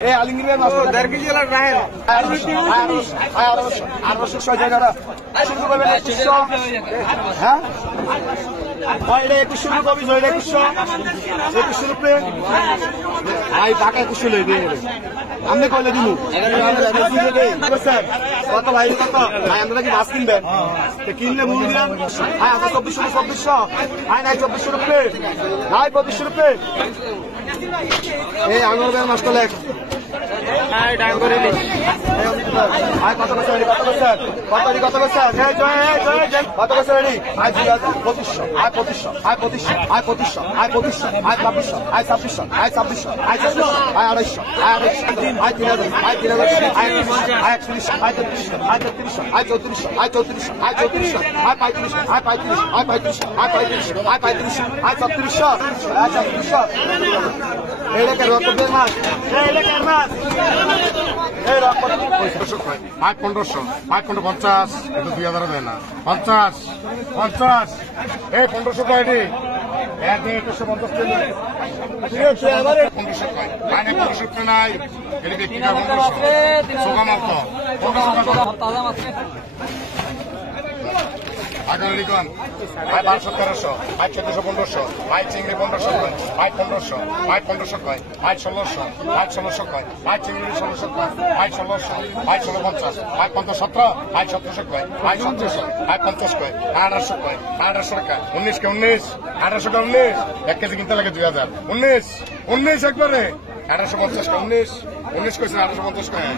এই আলিঙ্গিরের মাছ 1.5 কেজি লাগ রাহেন আর 6 জায়গাটা শুরু করবেন 2100 হ্যাঁ বাইরে 2100 কবি জয় 2100 রুপে ভাই টাকা 2100 লই দিয়ে আপনি কইলে দিমু কত ভাই কত ভাই আমরা কি মাছ কিনবেন তো কিনলে বল দিলাম ভাই আমরা 2400 ভাই নাই 2400 রুপে নাই 2500 রুপে এই আঙুরের মাছটা লেখ আই ডাঙ্গরে লি আই কত বছর কত বছর এই জয় কত বছর ready I 2500 I 2500 I 2500 I 2500 I 2500 I 2500 I 2600 I 2600 I 2600 I 250 I 3000 I 3000 I 31 I 33 I 34 I 34 I 34 I 35 I 35 I 35 I 35 I 37 I 37 এই লেখা রক্তের মাছ এই লেখার মাছ এই রক্ত 1500 50 এটা 2000 দেয় না 50 এই 1500 টাকা এটি এক 150 টাকা ঠিক আছে আবার 1500 টাকা মানে 1500 টাকা নাই এর ব্যক্তি কা 1500 সোগা মাত্র 1500 টাকা তাজা মাছ আগার লিখন ভাই 1200 1300 ভাই 1400 1500 ভাই চিংড়ি 1500 ভাই 1500 ভাই 1500 কয় ভাই 1600 ভাই 1600 কয় ভাই চিংড়ি 1600 কয় ভাই 1600 ভাই 1650 ভাই 17 ভাই 1700 কয় ভাই 1700 ভাই 50 কয় 1800 কয় 1800 টাকা 19 কে 19 1800 কে 19 1 কেজি কিনতে লাগে 2000 19 একবারে 1850 কে 19 কইছেন 1850 কয়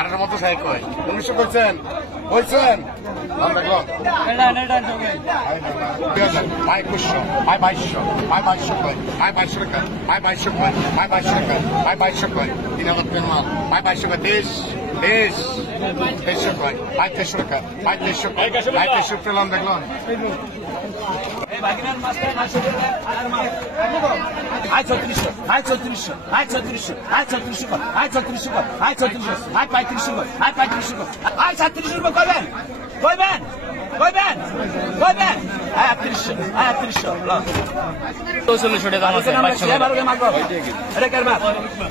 1850 কয় 1900 কইছেন আমরা দেখলাম ভাই 2100 ভাই 2200 ভাই 2200 কয় ভাই 2200 টাকা ভাই 2200 কয় ভাই 2200 টাকা ভাই 2200 কয় 3000 টাকা মাল ভাই 2200 কয় 2300 কয় ভাই 2300 টাকা ভাই 2300 কয় ভাই 2300 পেলাম দেখলাম I 3600 I 3600 I 3600 I 3600 I 3600 I 3600 I 3500 I 3500 I 3700 রুপে কইবেন আই 3800 আই 3800 240 টাকা দাম আছে এটা কার মাছ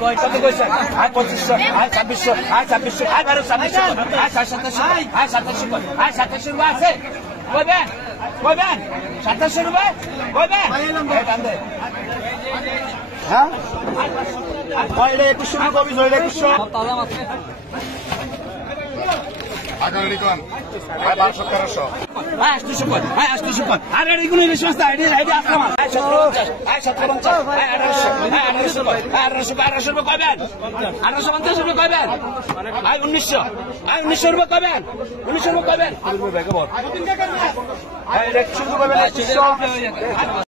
কয় কত কইছে I 2500 I 2600 I 2600 I 2700 I 2700 I 2700 I 2700 রুপে আছে কইবেন 2700 রুপে কইবেন হ্যাঁ বাইরে 2100 কবি জয় 2100 তাজা মাছ আগার লিখন ভাই 1200 1300 ভাই 800 কর আরে এগুলো ইলিশ মাছ আইডি আসলাম আই 1750 আই 1750 আই 1800 রুপে কইবেন 1850 রুপে কইবেন আই 1900 রুপে কইবেন 1900 রুপে কইবেন আই 100 রুপে কইবেন 2100